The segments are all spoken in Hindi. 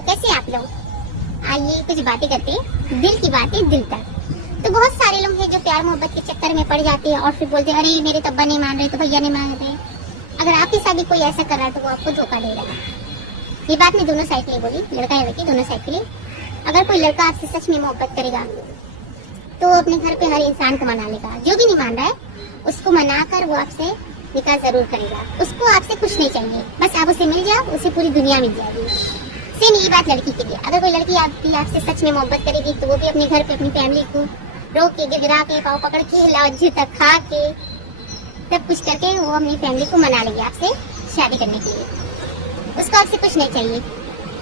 तो कैसे आप लोग? आइए कुछ बातें करते हैं, दिल की बातें दिल तक। तो बहुत सारे लोग हैं जो प्यार मोहब्बत के चक्कर में पड़ जाते हैं और फिर बोलते हैं अरे मेरे तो अब्बा नहीं मान रहे, तो भैया नहीं मान रहे। अगर आपके साथ भी कोई ऐसा कर रहा है तो वो आपको धोखा दे रहा है। ये बात मैं दोनों साइड के लिए बोली, लड़का या लड़की दोनों साइड के लिए। अगर कोई लड़का आपसे सच में मोहब्बत करेगा तो अपने घर पे हर इंसान को मना लेगा। जो भी नहीं मान रहा है उसको मनाकर वो आपसे निकाह जरूर करेगा। उसको आपसे कुछ नहीं चाहिए, बस आप उसे मिल जाओ, उसे पूरी दुनिया मिल जाएगी। सेम यही बात लड़की के लिए। अगर कोई लड़की आपसे सच में मोहब्बत करेगी तो वो भी अपने घर पे अपनी फैमिली को रोक के, गिरा के, पाँव पकड़ के, लाजी तक खा के, सब कुछ करके वो अपनी फैमिली को मना लेगी आपसे शादी करने के लिए। उसको आपसे कुछ नहीं चाहिए,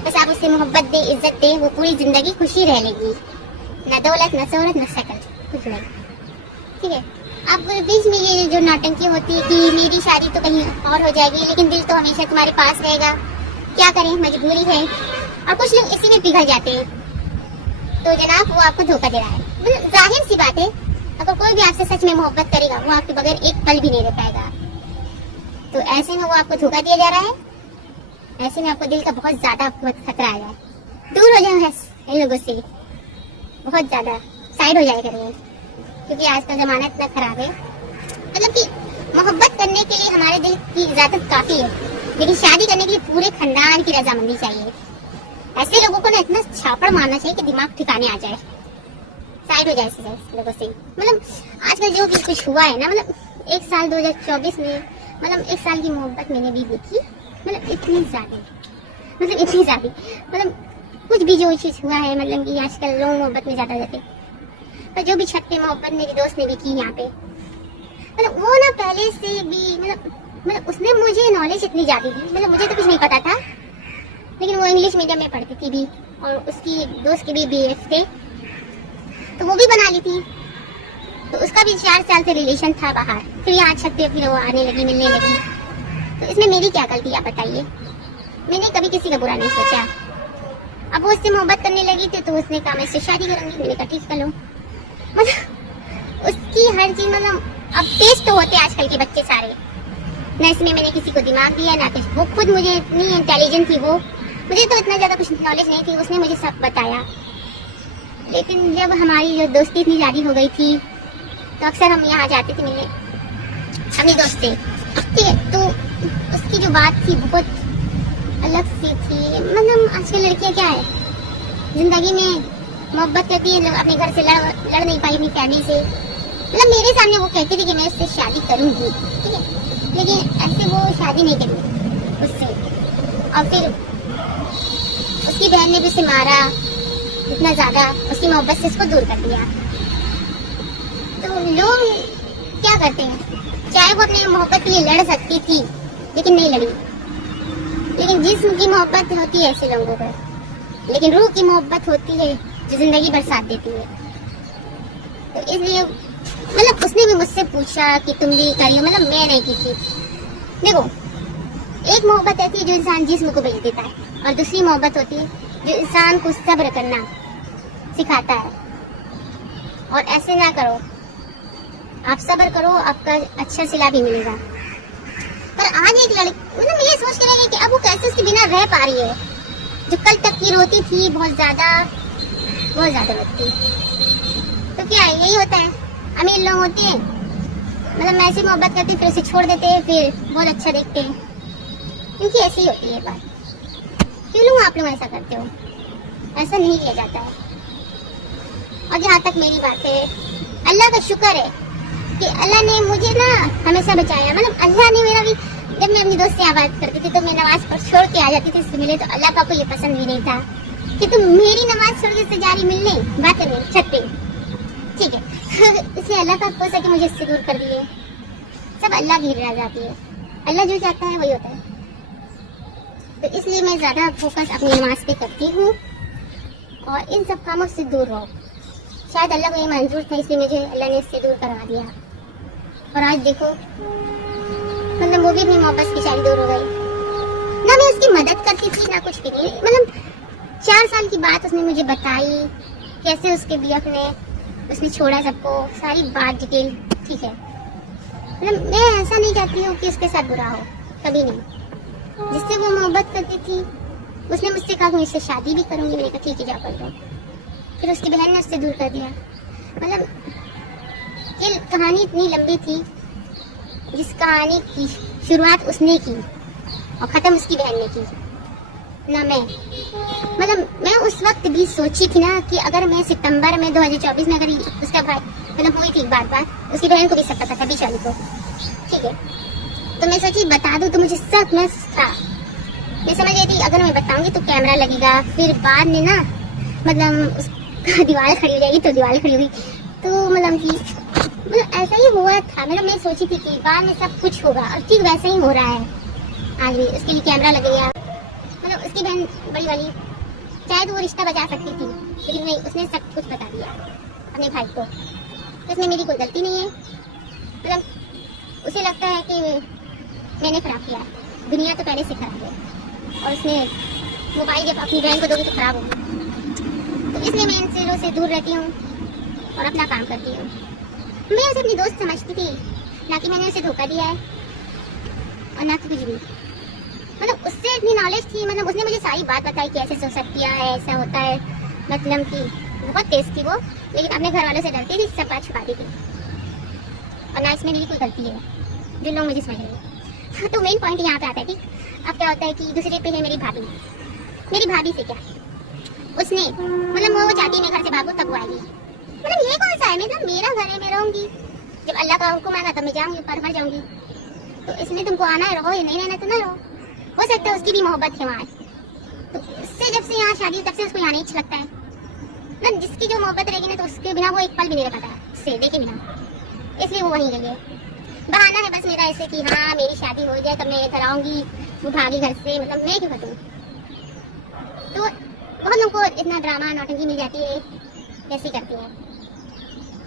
बस आप उसे मोहब्बत दे, इज्जत दे, वो पूरी जिंदगी खुशी रह लेगी। न दौलत, न शोहरत, न शक्ल, कुछ नहीं। ठीक है। अब बीच में ये जो नौटंकी होती है कि मेरी शादी तो कहीं और हो जाएगी लेकिन दिल तो हमेशा तुम्हारे पास रहेगा, क्या करें, मजबूरी है। और कुछ लोग इसी में पिघल जाते हैं। तो जनाब वो आपको धोखा दे रहा है। मतलब जाहिर सी बात है, अगर कोई भी आपसे सच में मोहब्बत करेगा वो आपके बगैर एक पल भी नहीं रह पाएगा। तो ऐसे में वो आपको धोखा दिया जा रहा है। ऐसे में आपको दिल का बहुत ज्यादा खतरा आ जाए। दूर हो जाओ इन लोगों से, बहुत ज्यादा साइड हो जाए करिए, क्योंकि आज का जमाना इतना खराब है। मतलब कि मोहब्बत करने के लिए हमारे दिल की इजाजत काफी है, लेकिन शादी करने के लिए पूरे खानदान की रजामंदी चाहिए। ऐसे लोगों को ना इतना छापड़ मारना चाहिए कि दिमाग ठिकाने आ जाए, साइड हो जाए ऐसे लोगों से। मतलब आजकल जो भी कुछ हुआ है ना, मतलब एक साल 2024 में, मतलब एक साल की मोहब्बत मैंने भी देखी। मतलब इतनी ज्यादा, मतलब कुछ भी जो चीज हुआ है, मतलब कि आजकल लोग मोहब्बत में ज्यादा रहते। पर जो भी छत पे मोहब्बत मेरी दोस्त ने भी की यहाँ पे, मतलब वो ना पहले से भी मतलब उसने मुझे नॉलेज इतनी ज्यादा दी। मतलब मुझे तो कुछ नहीं पता था, लेकिन वो इंग्लिश मीडियम में पढ़ती थी भी, और उसकी दोस्त के भी BF थे, तो वो भी बना ली थी। तो उसका भी 4 साल से रिलेशन था बाहर, फिर यहाँ छत पे फिर वो आने लगी, मिलने लगी। तो इसमें मेरी क्या गलती आप बताइए? मैंने कभी किसी का बुरा नहीं सोचा। अब वो उससे मोहब्बत करने लगी थी तो उसने कहा मैं इससे शादी करूंगी। मैंने कहा ठीक कर लो। मतलब उसकी हर चीज, मतलब अब टेस्ट तो होते आजकल के बच्चे सारे। न इसमें मैंने किसी को दिमाग दिया ना कुछ। वो खुद मुझे इतनी इंटेलिजेंट थी, वो मुझे तो इतना ज्यादा कुछ नॉलेज नहीं थी, उसने मुझे सब बताया। लेकिन जब हमारी जो दोस्ती इतनी ज्यादा हो गई थी तो अक्सर हम यहाँ जाते थे मिलने अपनी दोस्त से। ठीक है। तो उसकी जो बात थी बहुत अलग सी थी। मतलब आजकल लड़कियाँ क्या है, जिंदगी में मोहब्बत करती है, अपने घर से लड़ नहीं पाई अपनी फैमिली से। मतलब मेरे सामने वो कहती थी कि मैं उससे शादी करूंगी, ठीक है, लेकिन ऐसे वो शादी नहीं करी उससे। और फिर उसकी बहन ने भी उसे मारा इतना ज्यादा, उसकी मोहब्बत से उसको दूर कर दिया। तो लोग क्या करते हैं, चाहे वो अपनी मोहब्बत के लिए लड़ सकती थी लेकिन नहीं लड़ी। लेकिन जिस्म की मोहब्बत होती है ऐसे लोगों पर, लेकिन रूह की मोहब्बत होती है जो जिंदगी भर साथ देती है। तो इसलिए मतलब उसने भी मुझसे पूछा कि तुम भी करियो, मतलब मैं नहीं की थी। देखो, एक मोहब्बत ऐसी है जो इंसान जिस्म को बेच देता है, और दूसरी मोहब्बत होती है जो इंसान को सब्र करना सिखाता है। और ऐसे ना करो, आप सब्र करो, आपका अच्छा सिला भी मिलेगा। पर आज एक लड़की मतलब ये सोच कर रही कि अब वो कैसे उसके बिना रह पा रही है, जो कल तक की रोती थी बहुत ज्यादा रोती। तो क्या यही होता है, अमीर लोग होते हैं, मतलब मैं ऐसी मोहब्बत करती फिर उसे छोड़ देते हैं, फिर बहुत अच्छा देखते हैं, क्योंकि ऐसी होती है बात। क्यों लोग आप लोग ऐसा करते हो? ऐसा नहीं किया जाता है। और जहाँ तक मेरी बात है, अल्लाह का शुक्र है कि अल्लाह ने मुझे ना हमेशा बचाया। मतलब अल्लाह ने मेरा भी, जब मैं अपनी दोस्त से बात करती थी तो मैं नमाज पर छोड़ के आ जाती थी उससे मिले, तो अल्लाह पाक को ये पसंद भी नहीं था कि तुम मेरी नमाज छोड़ के जा रही मिलने बात करने छत पे, ठीक है। इसलिए अल्लाह पाक हो सके मुझे इससे दूर कर दिए। सब अल्लाह की रह जाती है, अल्लाह जो चाहता है वही होता है। तो इसलिए मैं ज्यादा फोकस अपनी नमाज पे करती हूँ और इन सब कामों से दूर रहो। शायद अल्लाह को ये मंजूर था, इसलिए मुझे अल्लाह ने इससे दूर करा दिया। और आज देखो, मतलब वो भी अपनी मोहब्बत की बेचारी दूर हो गई। ना मैं उसकी मदद करती थी ना कुछ भी नहीं। मतलब 4 साल की बात उसने मुझे बताई, कैसे उसके BF ने उसने छोड़ा सबको, सारी बात डिटेल, ठीक है। मतलब मैं ऐसा नहीं चाहती हूँ कि उसके साथ बुरा हो, कभी नहीं। जिससे वो मोहब्बत करती थी उसने मुझसे कहा कि मैं इससे शादी भी करूंगी। मैंने कहा ठीक है जाओ कर दो। फिर उसकी बहन ने उससे दूर कर दिया। मतलब ये कहानी इतनी लंबी थी, जिस कहानी की शुरुआत उसने की और ख़त्म उसकी बहन ने की, ना मैं। मतलब मैं उस वक्त भी सोची थी ना कि अगर मैं सितंबर में 2024 में अगर उसका भाई मतलब हुई थी बात उसकी बहन को भी सब पता था, बीच वाली को, ठीक है। तो मैं सोची बता दूं तो मुझे सब में था। मैं समझ रही थी अगर मैं बताऊंगी तो कैमरा लगेगा, फिर बाद में ना मतलब उसका दीवार खड़ी हो जाएगी तो दीवार खड़ी होगी। तो मतलब ऐसा ही हुआ था। मतलब मैं सोची थी कि बाद में सब कुछ होगा और ठीक वैसा ही हो रहा है। आज भी उसके लिए कैमरा लगेगा। मतलब उसकी बहन बड़ी वाली चाहे तो वो रिश्ता बचा सकती थी, लेकिन नहीं, उसने सब कुछ बता दिया अपने भाई को। तो इसमें मेरी कोई गलती नहीं है। मतलब उसे लगता है कि मैंने खराब किया। दुनिया तो पहले से खराब है और उसने मोबाइल जब अपनी बहन को दोगी तो खराब होगी। तो इसलिए मैं इन चीज़ों से दूर रहती हूँ और अपना काम करती हूँ। मैं उसे अपनी दोस्त समझती थी, ना कि मैंने उसे धोखा दिया है और ना कि कुछ भी। मतलब उससे इतनी नॉलेज थी, मतलब उसने मुझे सारी बात बताई कि ऐसे सोच सकती है, ऐसा होता है। मतलब कि बहुत तेज थी वो, लेकिन अपने घर वालों से डरती थी, सब बात छुपाती थी। और ना इसमें मेरी कोई गलती है, जो लोग मुझे समझ रहे हैं। तो मेन पॉइंट यहाँ पे आता है कि अब क्या होता है कि दूसरे पे है मेरी भाभी। मेरी भाभी से क्या उसने मतलब वो चाहती है मैं घर से भागूं तब वो आएगी। मतलब ये कौन सा है, मतलब मेरा घर है, मैं रहूंगी। जब अल्लाह का हुक्म आएगा तब मैं जाऊंगी, पर मर जाऊंगी। तो इसलिए तुमको आना है रहो, नहीं रहना तो ना रहो। हो सकता है उसकी भी मोहब्बत है वहाँ, तो उससे जब से यहाँ शादी तब से उसको यहाँ नहीं अच्छा लगता है। मतलब जिसकी जो मोहब्बत रहेगी ना तो उसके बिना वो एक पल भी नहीं रह पाता उससे देखे बिना, इसलिए वो वहीं गई है। बहाना है बस मेरा ऐसे कि हाँ मेरी शादी हो जाए तब मैं घर आऊंगी, वो भागी घर से। मतलब मैं क्यों हटूँ? तो बहुत लोगों को इतना ड्रामा नौटंकी मिल जाती है, कैसी करती है।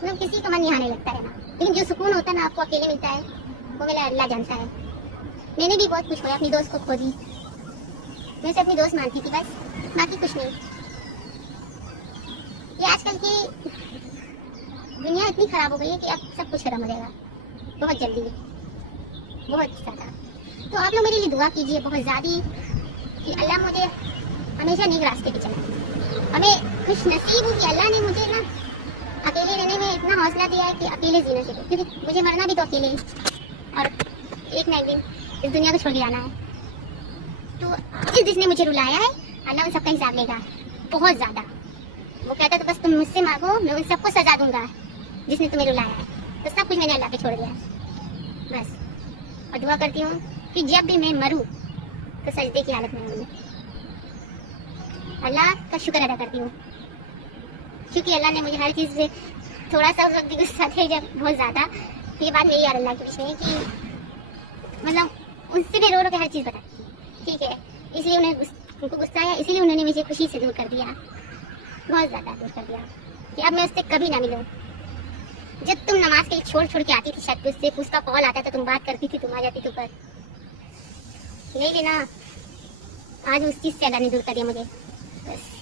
मतलब किसी का मन यहाँ नहीं लगता है ना, लेकिन जो सुकून होता है ना आपको अकेले मिलता है, वो मेरा अल्लाह जानता है। मैंने भी बहुत कुछ खोया, अपनी दोस्त को खो दी। मैं उसे अपनी दोस्त मानती थी बस, बाकी कुछ नहीं। ये आजकल की दुनिया इतनी खराब हो गई है कि अब सब कुछ खत्म हो जाएगा बहुत जल्दी, बहुत ज़्यादा। तो आप लोग मेरे लिए दुआ कीजिए बहुत ज़्यादा कि अल्लाह मुझे हमेशा नेक रास्ते पे चलाए। और मैं खुश नसीब हूँ कि अल्लाह ने मुझे ना अकेले रहने में इतना हौसला दिया है कि अकेले जीना सीखो, क्योंकि मुझे मरना भी तो अकेले ही और एक ना एक दिन इस दुनिया को छोड़ के जाना है। तो जिसने मुझे रुलाया है अल्लाह उन सबका हिसाब लेगा बहुत ज़्यादा। वो कहता तो बस तुम मुझसे मांगो, मैं उन सबको सजा दूंगा जिसने तुम्हें रुलाया है। तो सब कुछ मैंने अल्लाह पे छोड़ दिया बस। और दुआ करती हूँ कि जब भी मैं मरूँ तो सजदे की हालत में रहूँ। अल्लाह का शुक्र अदा करती हूँ क्योंकि अल्लाह ने मुझे हर चीज़ से थोड़ा सा उस वक्त गुस्सा थे जब बहुत ज़्यादा। ये बात मेरी यार अल्लाह के पीछे है कि मतलब उनसे भी रो रो के हर चीज़ बताती, ठीक है। इसलिए उनको गुस्सा आया, इसीलिए उन्होंने मुझे खुशी से दूर कर दिया, बहुत ज़्यादा दूर कर दिया कि अब मैं उससे कभी ना मिलूँ। जब तुम नमाज के लिए छोड़ छोड़ के आती थी छत पे, उससे उसका कॉल आता था, तुम बात करती थी, तुम आ जाती थी ऊपर। नहीं लेना, आज उस चीज़ से अल्लाह ने दूर कर दिया मुझे बस।